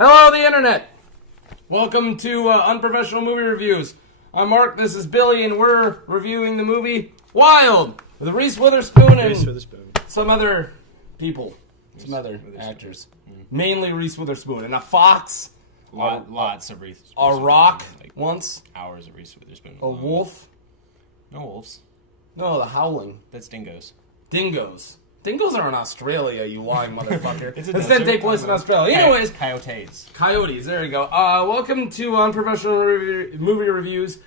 Hello, the internet! Welcome to Unprofessional Movie Reviews. I'm Mark, this is Billy, and we're reviewing the movie Wild with Reese Witherspoon and some other people, some other actors. Mainly Reese Witherspoon. And a fox. Lots of Reese A rock once. Hours of Reese Witherspoon. A wolf. No wolves. No, the howling. That's dingoes. Dingoes. Dingoes are in Australia, you lying motherfucker. It's a This didn't take place in Australia. Anyways. Coyotes. Coyotes, there you go. Welcome to Unprofessional Movie Reviews.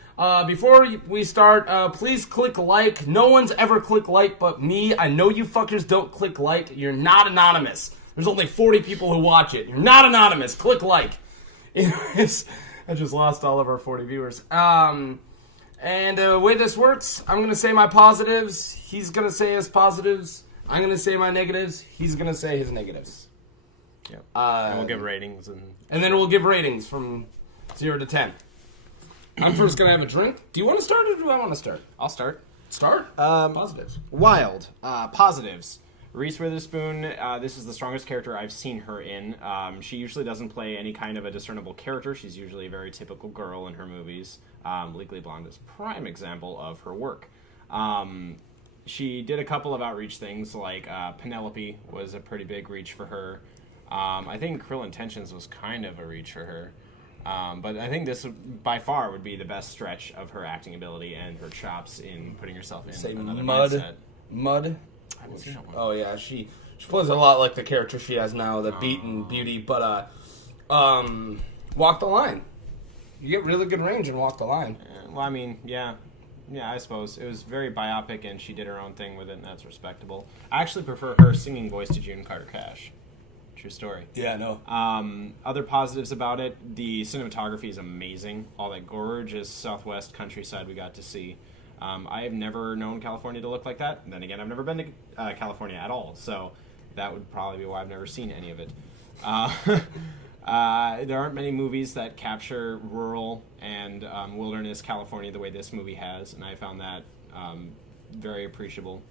Before we start, please click like. No one's ever clicked like but me. I know you fuckers don't click like. You're not anonymous. There's only 40 people who watch it. You're not anonymous. Click like. Anyways, I just lost all of our 40 viewers. And the way this works, I'm going to say my positives. He's going to say his positives. I'm going to say my negatives. He's going to say his negatives. Yep. And we'll give ratings. And then we'll give ratings from 0 to 10. I'm first going to have a drink. Do you want to start or do I want to start? I'll start. Start? Positives. Wild. Positives. Reese Witherspoon, this is the strongest character I've seen her in. She usually doesn't play any kind of a discernible character. She's usually a very typical girl in her movies. Legally Blonde is a prime example of her work. She did a couple of outreach things, like Penelope was a pretty big reach for her. I think Cruel Intentions was kind of a reach for her. But I think this, by far, would be the best stretch of her acting ability and her chops in putting herself in another mindset. Mud? I haven't seen that one. Oh, yeah. She plays a lot like the character she has now, the beaten beauty. But, Walk the Line. You get really good range in Walk the Line. Well, I mean, yeah. Yeah, I suppose. It was very biopic, and she did her own thing with it, and that's respectable. I actually prefer her singing voice to June Carter Cash. True story. Yeah, no. Other positives about it, the cinematography is amazing. All that gorgeous southwest countryside we got to see. I have never known California to look like that. And then again, I've never been to California at all, so that would probably be why I've never seen any of it. There aren't many movies that capture rural and wilderness California the way this movie has, and I found that very appreciable.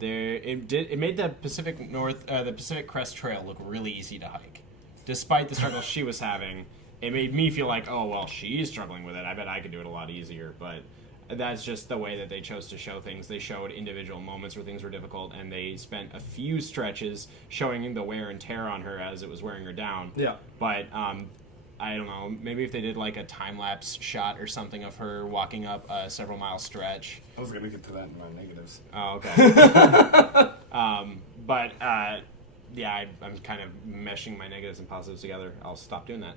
It made the the Pacific Crest Trail look really easy to hike, despite the struggles she was having. It made me feel like, oh well, she's struggling with it. I bet I could do it a lot easier, but that's just the way that they chose to show things. They showed individual moments where things were difficult, and they spent a few stretches showing the wear and tear on her as it was wearing her down. Yeah. But I don't know. Maybe if they did like a time-lapse shot or something of her walking up a several-mile stretch. I was going to get to that in my negatives. Oh, okay. Yeah, I'm kind of meshing my negatives and positives together. I'll stop doing that.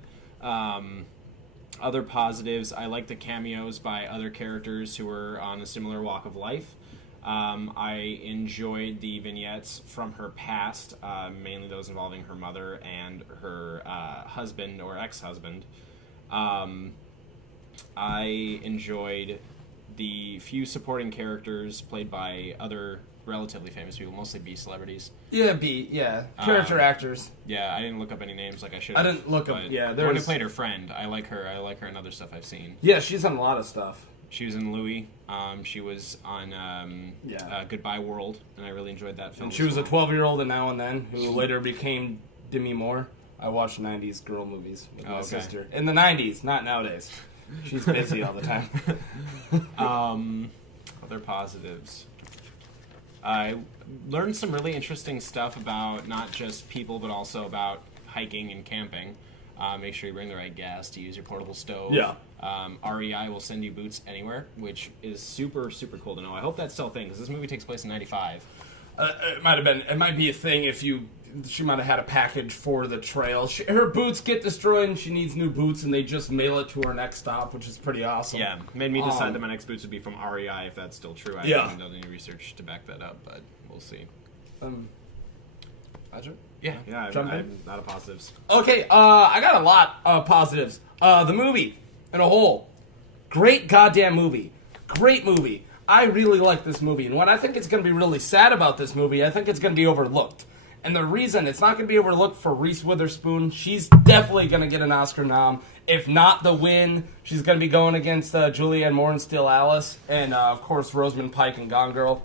Other positives, I like the cameos by other characters who were on a similar walk of life. I enjoyed the vignettes from her past, mainly those involving her mother and her husband or ex-husband. I enjoyed the few supporting characters played by other relatively famous people, mostly B celebrities. Character actors. Yeah, I didn't look up any names like I should I have. didn't look up, the one who played her friend, I like her. I like her in other stuff I've seen. Yeah, she's on a lot of stuff. She was in Louie. She was on Goodbye World, and I really enjoyed that film. And she was a 12-year-old in Now and Then, who later became Demi Moore. I watched 90s girl movies with my sister. In the 90s, not nowadays. She's busy all the time. Other positives. I learned some really interesting stuff about not just people, but also about hiking and camping. Make sure you bring the right gas to use your portable stove. Yeah. REI will send you boots anywhere, which is super, super cool to know. I hope that's still a thing, because this movie takes place in 95. It might have been. It might be a thing if you... She might have had a package for the trail. Her boots get destroyed and she needs new boots, and they just mail it to her next stop, which is pretty awesome. Yeah, made me decide that my next boots would be from REI, if that's still true. I haven't done any research to back that up, but we'll see. Roger? Yeah, I'm out of positives. Okay, I got a lot of positives. The movie, in a whole, great goddamn movie. Great movie. I really like this movie, and what I think is going to be really sad about this movie, I think it's going to be overlooked. And the reason it's not going to be overlooked for Reese Witherspoon, she's definitely going to get an Oscar nom. If not the win, she's going to be going against Julianne Moore and Still Alice, and of course Rosamund Pike and Gone Girl.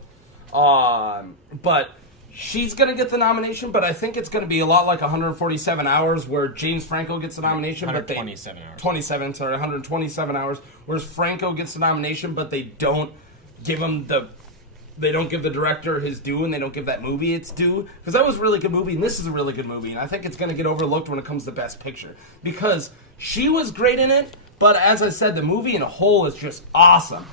But she's going to get the nomination, but I think it's going to be a lot like 147 Hours, where James Franco gets the nomination. 127 hours. 127 hours. Whereas Franco gets the nomination, but they don't give him they don't give the director his due, and they don't give that movie its due. Because that was a really good movie, and this is a really good movie, and I think it's going to get overlooked when it comes to Best Picture. Because she was great in it, but as I said, the movie in a whole is just awesome.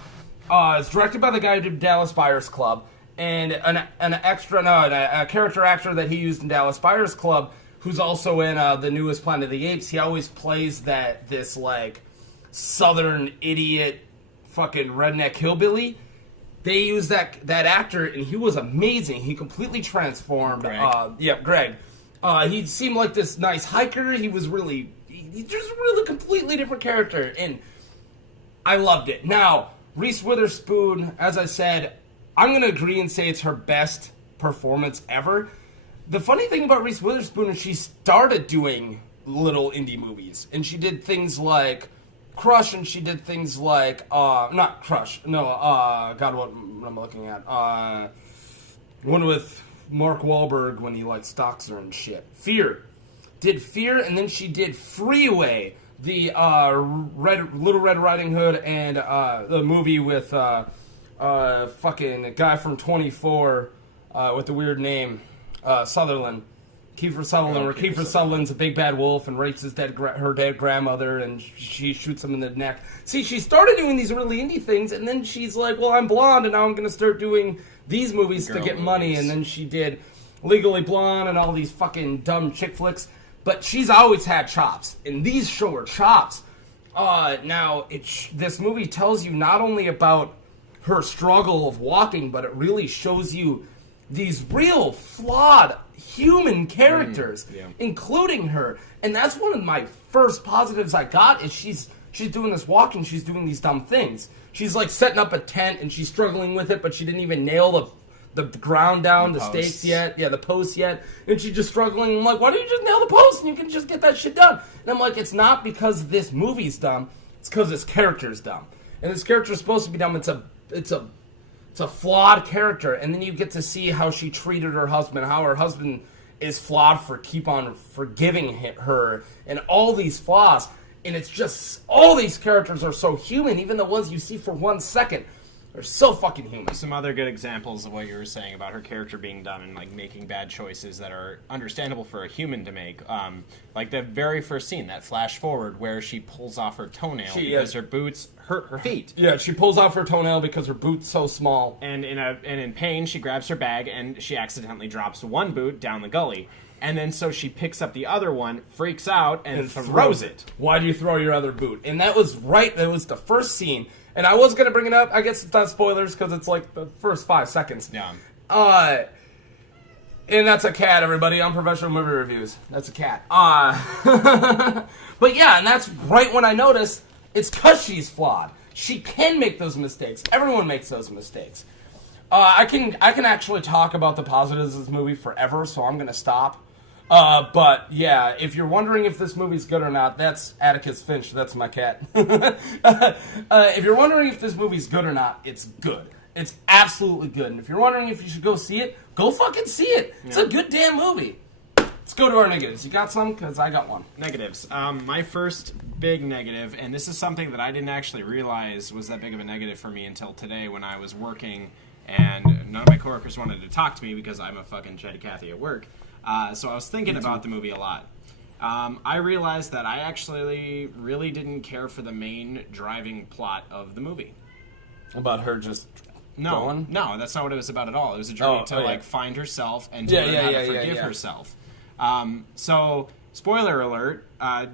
It's directed by the guy who did Dallas Buyers Club, and a character actor that he used in Dallas Buyers Club, who's also in the newest Planet of the Apes. He always plays this like southern idiot fucking redneck hillbilly. They used that actor, and he was amazing. He completely transformed. Greg. Greg. He seemed like this nice hiker. He's just a really completely different character, and I loved it. Now, Reese Witherspoon, as I said, I'm going to agree and say it's her best performance ever. The funny thing about Reese Witherspoon is she started doing little indie movies, and she did things like Crush, and she did things like not Crush, no, God, what am I looking at? One with Mark Wahlberg when he like stalks her and shit. Fear, and then she did Freeway, the Little Red Riding Hood, and the movie with fucking guy from 24 with the weird name, Sutherland. Kiefer Sutherland, where Kiefer Sutherland's a big bad wolf and rapes her dead grandmother, and she shoots him in the neck. See, she started doing these really indie things, and then she's like, well, I'm blonde, and now I'm going to start doing these movies to get money, and then she did Legally Blonde and all these fucking dumb chick flicks. But she's always had chops, and these show her chops. Now, this movie tells you not only about her struggle of walking, but it really shows you these real flawed human characters, including her. And that's one of my first positives I got, is she's doing this walking, she's doing these dumb things. She's like setting up a tent, and she's struggling with it, but she didn't even nail the ground down, the stakes yet. Yeah, the posts yet. And she's just struggling. I'm like, why don't you just nail the post and you can just get that shit done? And I'm like, it's not because this movie's dumb. It's because this character's dumb. And this character's supposed to be dumb. It's a flawed character. And then you get to see how she treated her husband, how her husband is flawed for keep on forgiving her, and all these flaws. And it's just, all these characters are so human, even the ones you see for 1 second. They're so fucking human. Some other good examples of what you were saying about her character being dumb and like making bad choices that are understandable for a human to make. Like the very first scene, that flash forward where she pulls off her toenail because her boots hurt her feet. Yeah, she pulls off her toenail because her boot's so small. And in pain, she grabs her bag and she accidentally drops one boot down the gully. And then so she picks up the other one, freaks out, and throws it. Why do you throw your other boot? And that was the first scene. And I was going to bring it up. I guess it's not spoilers because it's like the first 5 seconds. Yeah. And that's a cat, everybody, on Professional Movie Reviews. That's a cat. But yeah, and that's right when I noticed it's because she's flawed. She can make those mistakes. Everyone makes those mistakes. I can actually talk about the positives of this movie forever, so I'm going to stop. But yeah, if you're wondering if this movie's good or not, that's Atticus Finch. That's my cat. If you're wondering if this movie's good or not, it's good. It's absolutely good. And if you're wondering if you should go see it, go fucking see it. It's a good damn movie. Let's go to our negatives. You got some? Because I got one. Negatives. My first big negative, and this is something that I didn't actually realize was that big of a negative for me until today when I was working and none of my coworkers wanted to talk to me because I'm a fucking chatty Cathy at work. So I was thinking about the movie a lot. I realized that I actually really didn't care for the main driving plot of the movie. About her just going? No, that's not what it was about at all. It was a journey to find herself and to learn how to forgive herself. So, spoiler alert,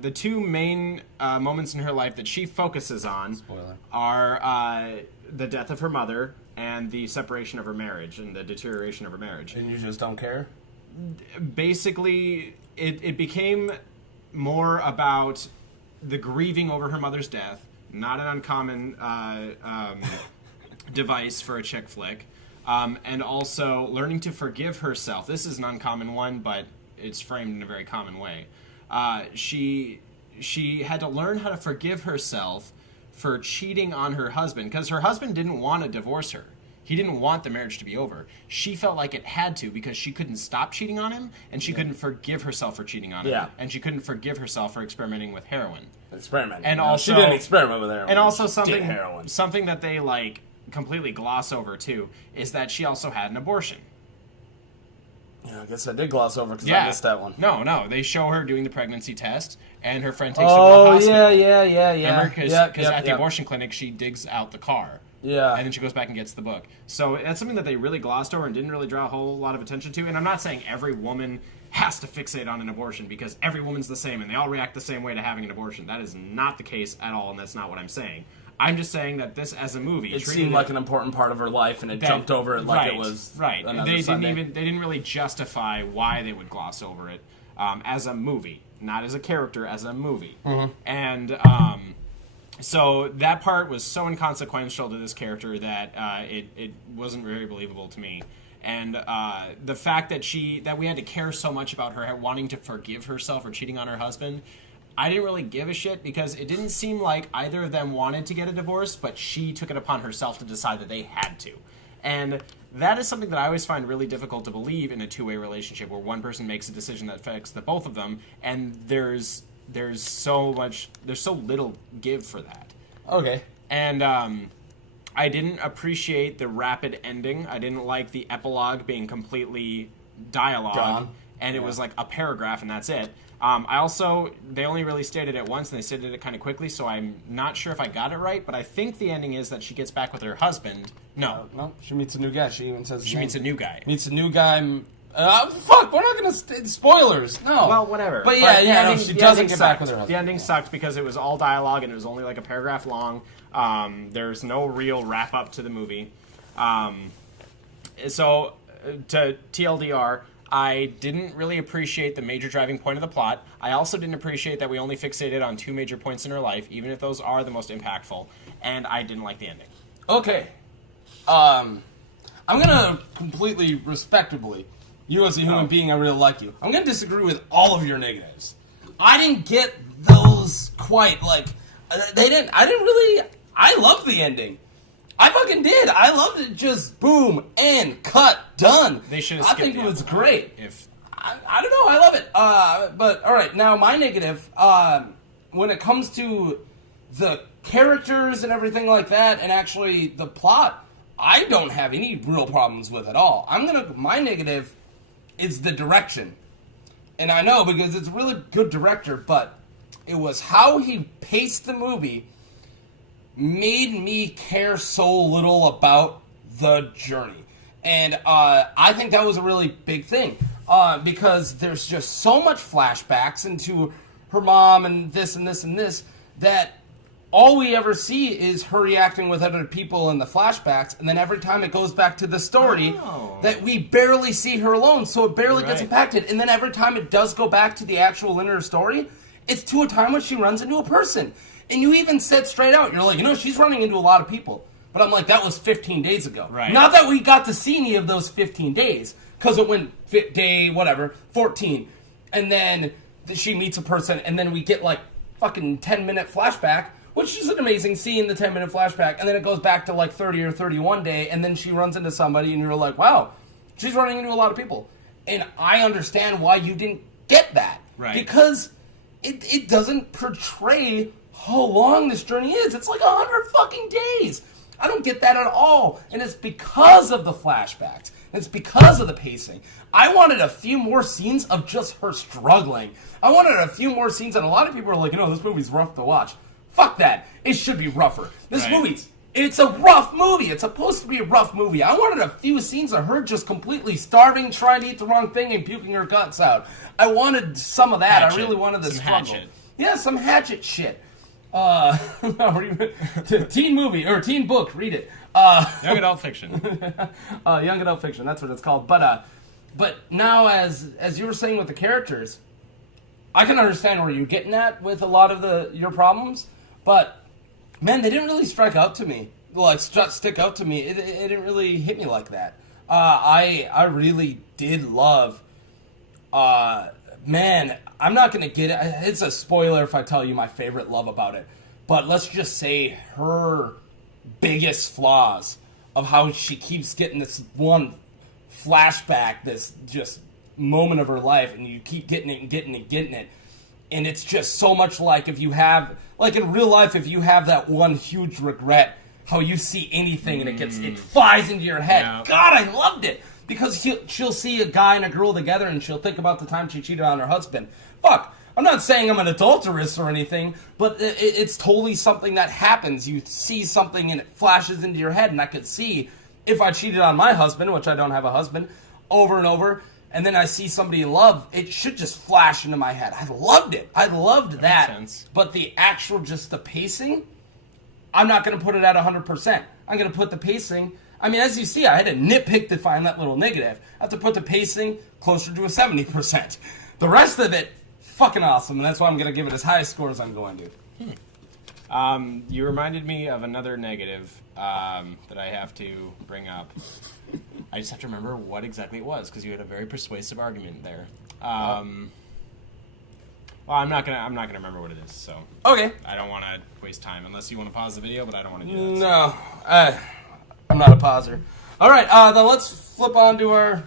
the two main moments in her life that she focuses on are the death of her mother and the separation of her marriage and the deterioration of her marriage. And you just don't care? Basically, it became more about the grieving over her mother's death, not an uncommon device for a chick flick, and also learning to forgive herself. This is an uncommon one, but it's framed in a very common way. She had to learn how to forgive herself for cheating on her husband, because her husband didn't want to divorce her. He didn't want the marriage to be over. She felt like it had to because she couldn't stop cheating on him, and she couldn't forgive herself for cheating on him, and she couldn't forgive herself for experimenting with heroin. And also, she didn't experiment with heroin. And also something that they like completely gloss over too is that she also had an abortion. Yeah, I guess I did gloss over because I missed that one. No, they show her doing the pregnancy test, and her friend takes her to the hospital. Yeah. Because at the abortion clinic, she digs out the car. Yeah. And then she goes back and gets the book. So that's something that they really glossed over and didn't really draw a whole lot of attention to. And I'm not saying every woman has to fixate on an abortion because every woman's the same and they all react the same way to having an abortion. That is not the case at all, and that's not what I'm saying. I'm just saying that this, as a movie, it seemed like an important part of her life, and it jumped over it like it was They didn't really justify why they would gloss over it as a movie, not as a character, as a movie. Mm-hmm. And so that part was so inconsequential to this character that it wasn't very believable to me. And the fact that we had to care so much about her wanting to forgive herself for cheating on her husband, I didn't really give a shit because it didn't seem like either of them wanted to get a divorce, but she took it upon herself to decide that they had to. And that is something that I always find really difficult to believe in a two-way relationship where one person makes a decision that affects the both of them, and there's so little give for that. Okay. And I didn't appreciate the rapid ending. I didn't like the epilogue being completely dialogue, and it was like a paragraph and that's it. They only really stated it once, and they stated it kind of quickly, so I'm not sure if I got it right, but I think the ending is that she gets back with her husband. No, she meets a new guy. She even says she meets a new guy. Meets a new guy. Fuck, we're not gonna spoilers. No. Well, whatever. But she doesn't get back with her husband. The ending sucked because it was all dialogue and it was only like a paragraph long. There's no real wrap up to the movie. So to TLDR, I didn't really appreciate the major driving point of the plot. I also didn't appreciate that we only fixated on two major points in her life, even if those are the most impactful. And I didn't like the ending. Okay. I'm gonna completely respectably, you as a human being, I really like you. I'm gonna disagree with all of your negatives. I didn't get those quite like I loved the ending. I fucking did. I loved it. Just boom, end, cut, done. They should have skipped I think it was great. If I don't know. I love it. But all right, now my negative. When it comes to the characters and everything like that, and actually the plot, I don't have any real problems with at all. My negative is the direction, and I know because it's a really good director, but it was how he paced the movie. Made me care so little about the journey. And I think that was a really big thing. Because there's just so much flashbacks into her mom and this and this and this that all we ever see is her reacting with other people in the flashbacks, and then every time it goes back to the story that we barely see her alone, so it barely gets impacted. And then every time it does go back to the actual linear story, it's to a time when she runs into a person. And you even said straight out, you're like, she's running into a lot of people. But I'm like, that was 15 days ago. Right. Not that we got to see any of those 15 days, because it went day, 14. And then she meets a person, and then we get like fucking 10-minute flashback, which is an amazing scene, the 10-minute flashback. And then it goes back to like 30 or 31 day, and then she runs into somebody, and you're like, wow, she's running into a lot of people. And I understand why you didn't get that. Right. Because it doesn't portray how long this journey is. It's like 100 fucking days. I don't get that at all. And it's because of the flashbacks. It's because of the pacing. I wanted a few more scenes of just her struggling. I wanted a few more scenes, and a lot of people are like, this movie's rough to watch. Fuck that. It should be rougher. It's a rough movie. It's supposed to be a rough movie. I wanted a few scenes of her just completely starving, trying to eat the wrong thing, and puking her guts out. I wanted some of that. Hatchet. I really wanted the struggle. Hatchet. Yeah, some hatchet shit. Teen movie or teen book. Read it. Young adult fiction. Young adult fiction. That's what it's called. But now, as you were saying with the characters, I can understand where you're getting at with a lot of your problems. But man, they didn't really strike out to me. Like stick out to me. It didn't really hit me like that. I really did love. Man, I'm not going to get it. It's a spoiler if I tell you my favorite love about it. But let's just say her biggest flaws of how she keeps getting this one flashback, this just moment of her life, and you keep getting it and getting it and getting it. And it's just so much like if you have, like in real life, if you have that one huge regret, how you see anything and it flies into your head. Yeah. God, I loved it. Because she'll see a guy and a girl together and she'll think about the time she cheated on her husband. Fuck, I'm not saying I'm an adulteress or anything, but it's totally something that happens. You see something and it flashes into your head, and I could see if I cheated on my husband, which I don't have a husband, over and over, and then I see somebody in love, it should just flash into my head. I loved it. I loved that. Makes sense. But the actual, just the pacing, I'm not going to put it at 100%. I'm going to put the pacing, I mean, as you see, I had to nitpick to find that little negative. I have to put the pacing closer to a 70%. The rest of it, fucking awesome, and that's why I'm going to give it as high a score as I'm going to. You reminded me of another negative that I have to bring up. I just have to remember what exactly it was, because you had a very persuasive argument there. Well, I'm not gonna remember what it is, so okay. I don't want to waste time unless you want to pause the video, but I don't want to do that. No, I'm not a pauser. All right, then let's flip on to our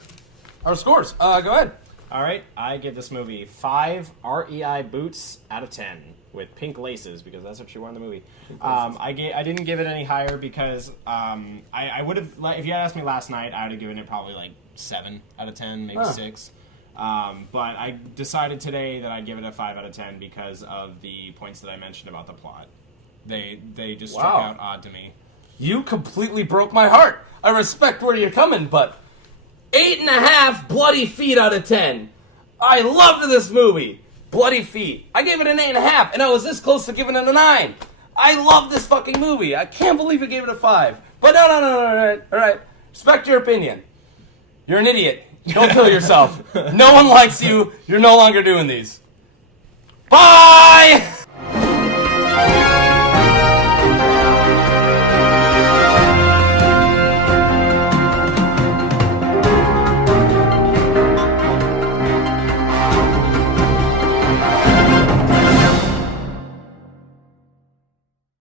scores. Go ahead. All right, I give this movie 5 REI boots out of 10 with pink laces, because that's what she wore in the movie. I didn't give it any higher because I would have, if you had asked me last night, I would have given it probably like 7 out of 10, maybe 6. But I decided today that I'd give it a 5 out of 10 because of the points that I mentioned about the plot. They just struck out odd to me. You completely broke my heart. I respect where you're coming, but 8.5 bloody feet out of 10. I loved this movie. Bloody feet. I gave it an 8.5, and I was this close to giving it a 9. I love this fucking movie. I can't believe I gave it a 5. But no, all right. Respect your opinion. You're an idiot. Don't kill yourself. No one likes you. You're no longer doing these. Bye!